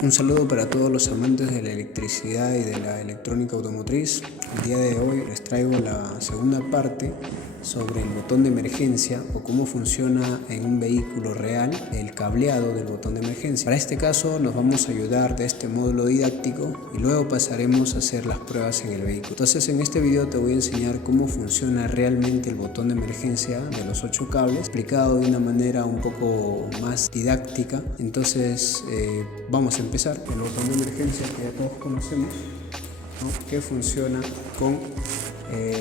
Un saludo para todos los amantes de la electricidad y de la electrónica automotriz. El día de hoy les traigo la segunda parte sobre el botón de emergencia o cómo funciona en un vehículo real el cableado del botón de emergencia. Para este caso nos vamos a ayudar de este módulo didáctico y luego pasaremos a hacer las pruebas en el vehículo. Entonces en este video te voy a enseñar cómo funciona realmente el botón de emergencia de los 8 cables, explicado de una manera un poco más didáctica. Entonces vamos a empezar. El botón de emergencia que ya todos conocemos, ¿no? Que funciona con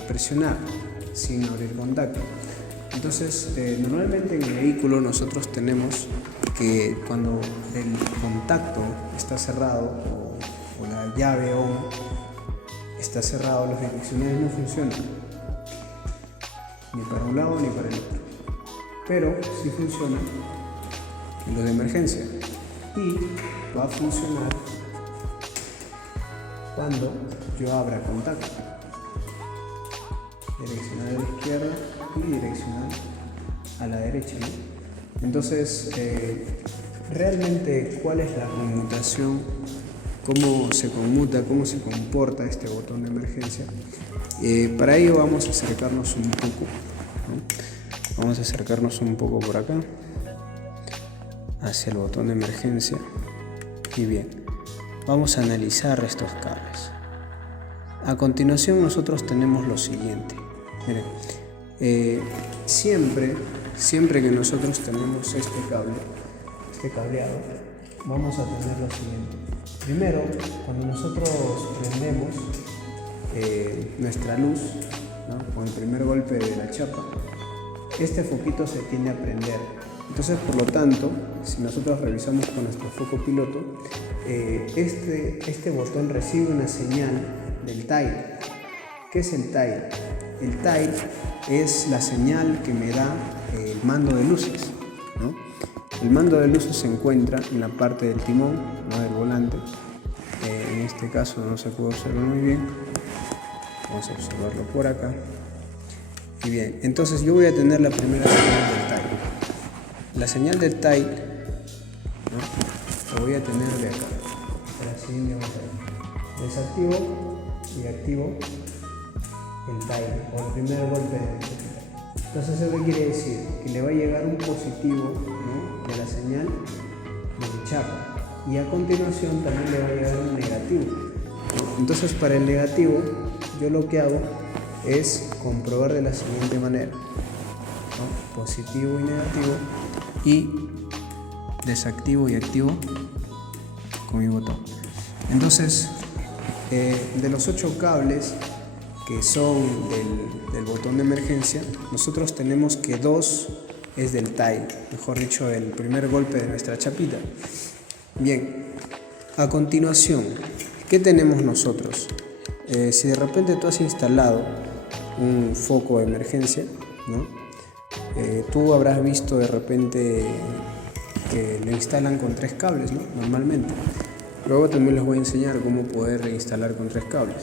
presionar sin abrir contacto. Entonces normalmente en el vehículo nosotros tenemos que cuando el contacto está cerrado o la llave ON está cerrado, los direccionales no funcionan ni para un lado ni para el otro, pero sí funciona en los de emergencia y va a funcionar cuando yo abra contacto, direccional a la izquierda y direccional a la derecha, ¿no? Entonces realmente cuál es la conmutación, cómo se conmuta, cómo se comporta este botón de emergencia. Para ello vamos a acercarnos un poco, ¿no? Vamos a acercarnos un poco por acá hacia el botón de emergencia y bien, vamos a analizar estos cables. A continuación nosotros tenemos lo siguiente. Miren, siempre que nosotros tenemos este cableado, vamos a tener lo siguiente. Primero, cuando nosotros prendemos nuestra luz, ¿no? Con el primer golpe de la chapa, este foquito se tiende a prender. Entonces, por lo tanto, si nosotros revisamos con nuestro foco piloto, este botón recibe una señal del tile. ¿Qué es el tile? El tile es la señal que me da el mando de luces, ¿no? El mando de luces se encuentra en la parte del timón, no del volante. En este caso no se puede observar muy bien. Vamos a observarlo por acá. Y bien, entonces yo voy a tener la primera señal del tile. La señal del tile, ¿no? Lo voy a tener de acá. La siguiente manera. Desactivo y activo el tile o el primer golpe de electricidad. Entonces eso quiere decir que le va a llegar un positivo, ¿no? De la señal de chapa y a continuación también le va a llegar un negativo, ¿no? Entonces para el negativo yo lo que hago es comprobar de la siguiente manera, ¿no? Positivo y negativo y desactivo y activo con mi botón. Entonces de los 8 cables que son del botón de emergencia, nosotros tenemos que 2 es del tile, mejor dicho, el primer golpe de nuestra chapita. Bien, a continuación, ¿qué tenemos nosotros? Si de repente tú has instalado un foco de emergencia, ¿no? Tú habrás visto de repente que lo instalan con 3 cables, ¿no? Normalmente. Luego también les voy a enseñar cómo poder reinstalar con 3 cables.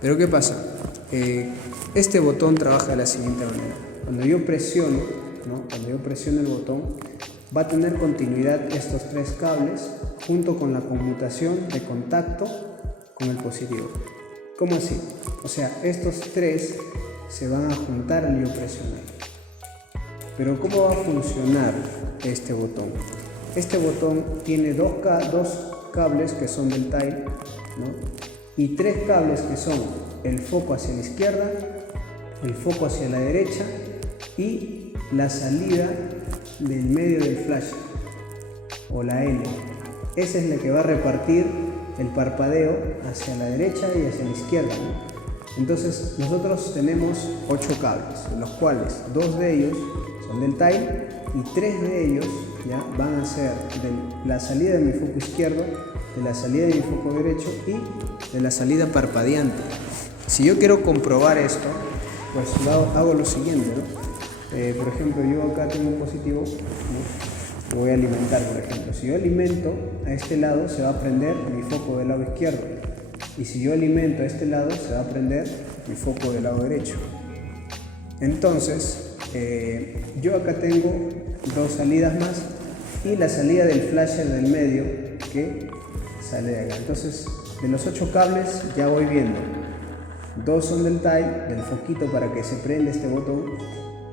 Pero ¿qué pasa? Este botón trabaja de la siguiente manera. Cuando yo presiono, ¿no? Cuando yo presiono el botón, va a tener continuidad estos 3 cables junto con la conmutación de contacto con el positivo. ¿Cómo así? O sea, estos 3 se van a juntar al yo presionar. Pero ¿cómo va a funcionar este botón? Este botón tiene dos cables que son del tile, ¿no? Y 3 cables que son el foco hacia la izquierda, el foco hacia la derecha y la salida del medio del flash o la L. Esa es la que va a repartir el parpadeo hacia la derecha y hacia la izquierda, ¿no? Entonces nosotros tenemos 8 cables, de los cuales 2 de ellos son del tile y 3 de ellos ya van a ser de la salida de mi foco izquierdo, de la salida de mi foco derecho y de la salida parpadeante. Si yo quiero comprobar esto, pues hago lo siguiente, ¿no? Por ejemplo, yo acá tengo un positivo, ¿no? Lo voy a alimentar, por ejemplo. Si yo alimento a este lado, se va a prender mi foco del lado izquierdo. Y si yo alimento a este lado, se va a prender mi foco del lado derecho. Entonces, yo acá tengo 2 salidas más y la salida del flasher del medio que sale de acá. Entonces, de los 8 cables ya voy viendo. 2 son del tile, del foquito para que se prenda este botón,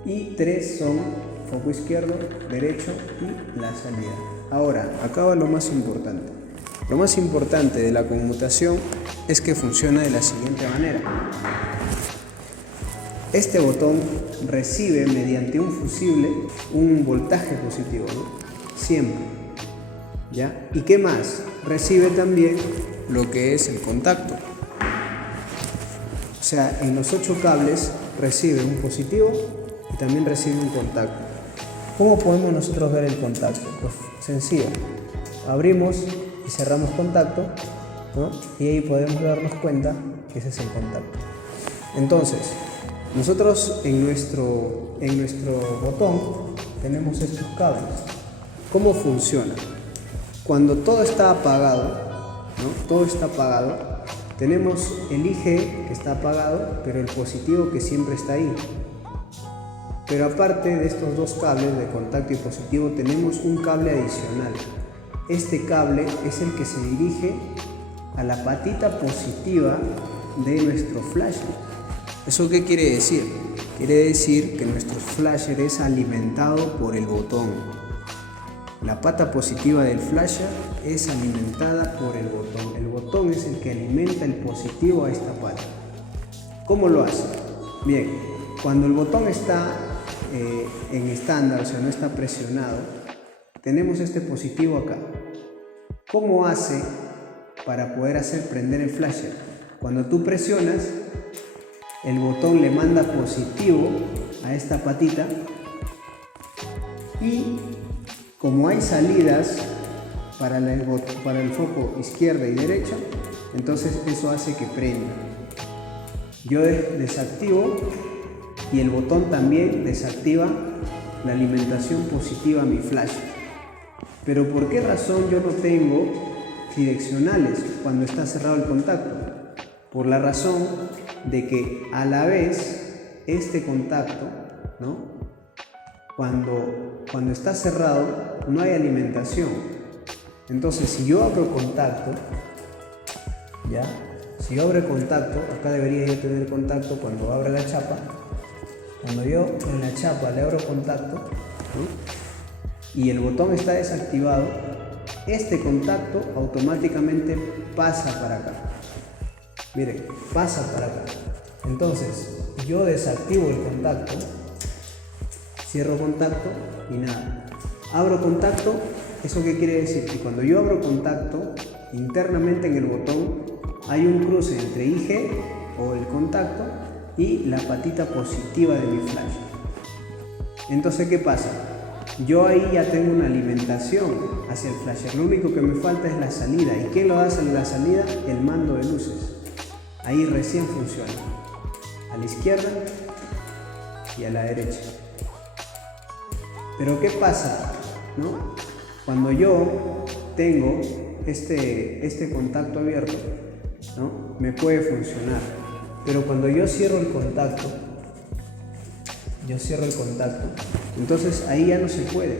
y 3 son foco izquierdo, derecho y la salida. Ahora, acá va lo más importante. Lo más importante de la conmutación es que funciona de la siguiente manera. Este botón recibe mediante un fusible un voltaje positivo, ¿no? Siempre. ¿Ya? ¿Y qué más? Recibe también lo que es el contacto. O sea, en los 8 cables recibe un positivo y también recibe un contacto. ¿Cómo podemos nosotros ver el contacto? Pues sencillo. Abrimos y cerramos contacto, ¿no? Y ahí podemos darnos cuenta que ese es el contacto. Entonces, nosotros en nuestro botón tenemos estos cables. ¿Cómo funciona? Cuando todo está apagado, ¿no? Todo está apagado, tenemos el IG que está apagado, pero el positivo que siempre está ahí. Pero aparte de estos 2 cables de contacto y positivo, tenemos un cable adicional. Este cable es el que se dirige a la patita positiva de nuestro flasher. ¿Eso qué quiere decir? Quiere decir que nuestro flasher es alimentado por el botón. La pata positiva del flasher es alimentada por el botón. El botón es el que alimenta el positivo a esta pata. ¿Cómo lo hace? Bien, cuando el botón está en estándar, o sea, no está presionado, tenemos este positivo acá. ¿Cómo hace para poder hacer prender el flasher? Cuando tú presionas, el botón le manda positivo a esta patita y como hay salidas para el foco izquierda y derecha, entonces eso hace que prenda. Yo desactivo y el botón también desactiva la alimentación positiva a mi flash. Pero ¿por qué razón yo no tengo direccionales cuando está cerrado el contacto? Por la razón de que a la vez este contacto, ¿no? Cuando está cerrado no hay alimentación. Entonces si yo abro contacto, ¿ya? Si yo abro contacto, acá debería yo tener contacto cuando abra la chapa. Cuando yo en la chapa le abro contacto, ¿no? Y el botón está desactivado, este contacto automáticamente pasa para acá. Miren, pasa para acá. Entonces yo desactivo el contacto, cierro contacto y nada. Abro contacto, ¿eso qué quiere decir? Que cuando yo abro contacto, internamente en el botón hay un cruce entre IG o el contacto y la patita positiva de mi flash. Entonces, ¿qué pasa? Yo ahí ya tengo una alimentación hacia el flasher. Lo único que me falta es la salida. ¿Y qué lo hace la salida? El mando de luces. Ahí recién funciona. A la izquierda y a la derecha. Pero ¿qué pasa? ¿No? Cuando yo tengo este contacto abierto, ¿no? Me puede funcionar. Pero cuando yo cierro el contacto, entonces ahí ya no se puede.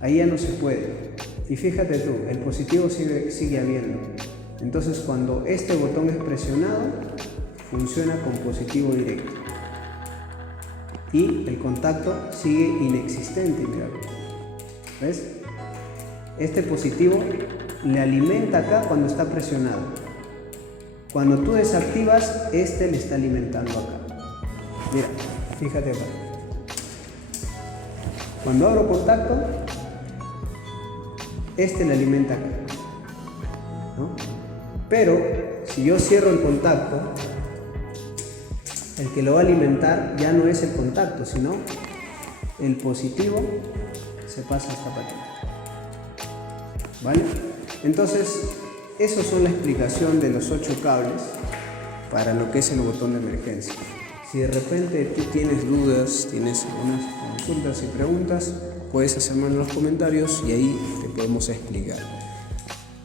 Ahí ya no se puede. Y fíjate tú, el positivo sigue habiendo. Entonces cuando este botón es presionado, funciona con positivo directo. Y el contacto sigue inexistente, mira. ¿Ves? Este positivo le alimenta acá cuando está presionado. Cuando tú desactivas, este le está alimentando acá. Mira, fíjate acá. Cuando abro contacto, este le alimenta acá, ¿no? Pero si yo cierro el contacto, el que lo va a alimentar ya no es el contacto, sino el positivo se pasa a esta patita. ¿Vale? Entonces, esos son la explicación de los 8 cables para lo que es el botón de emergencia. Si de repente tú tienes dudas, tienes algunas consultas y preguntas, puedes hacerme en los comentarios y ahí te podemos explicar.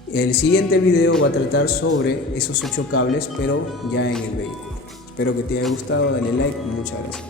El siguiente video va a tratar sobre esos 8 cables, pero ya en el vehículo. Espero que te haya gustado, dale like y muchas gracias.